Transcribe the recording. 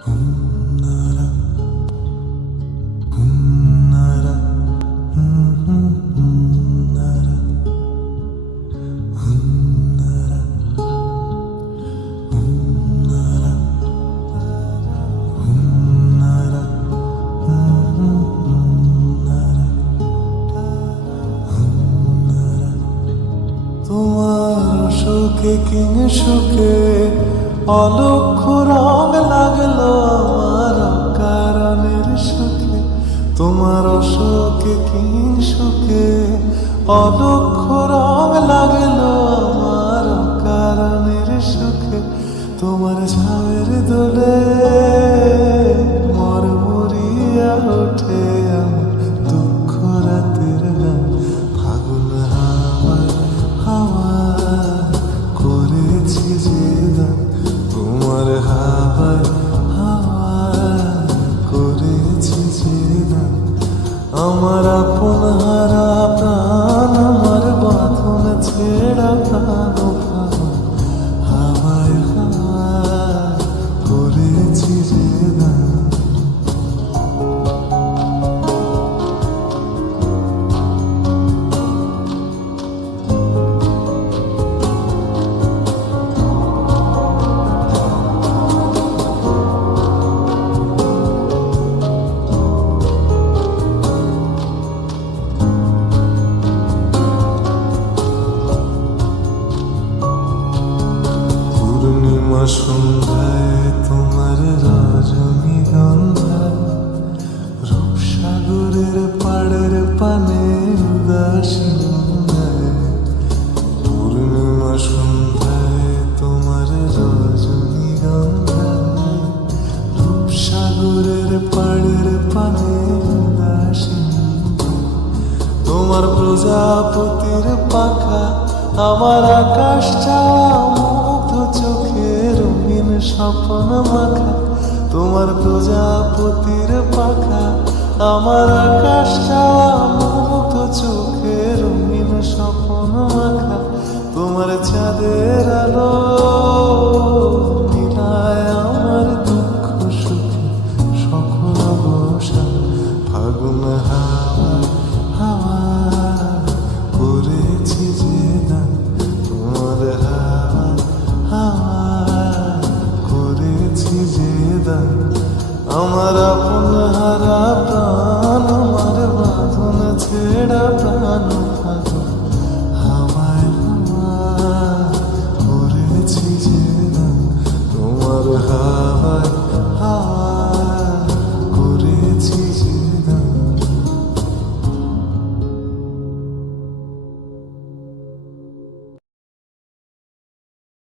তোমার সুখে কিং সুখে অলক্ষ্য রং লাগলো আমার অকারণের সুখে। তোমার অসুখে কিং সুখে অলক্ষ্য রং লাগলো আমার অকারণের সুখে। তোমার ঝামের দোলে মরমরিয়া ওঠে আমার দুঃখ রাতের গান। ফাগুন হাওয়া করেছি যে দান, তোমার হাওয়ায় করেছি যে দান। আমার আপন হারা প্রাণ, আমার বাঁধন ছেড়া প্রাণ, হাওয়ায় করেছি যে দান। পূর্ণিমা সন্ধ্যায় তোমার রজনীগন্ধা, রূপসাগরের পাড়ের পানে উদাসী মন্দায়। পূর্ণিমা সন্ধ্যায় তোমার রজনীগন্ধা, রূপসাগরের পাড়ের পানে উদাসী মন্দায়। তোমার প্রজাপতির পাখা আমার আকাশ চাওয়া মুগ্ধ চোখে রঙিন স্বপ্ন মাখা। তোমার প্রজাপতির পাখা আমার আকাশ চাওয়া মুগ্ধ চোখে রঙিন স্বপ্ন মাখা। তোমার চাঁদের আলো নীলায় আমার দুঃখ সুখে সকল বসা। ফাগুন হাওয়া করেছি যে দান, তোমার হাওয়া করেছি যে দান। আমার আপন হারা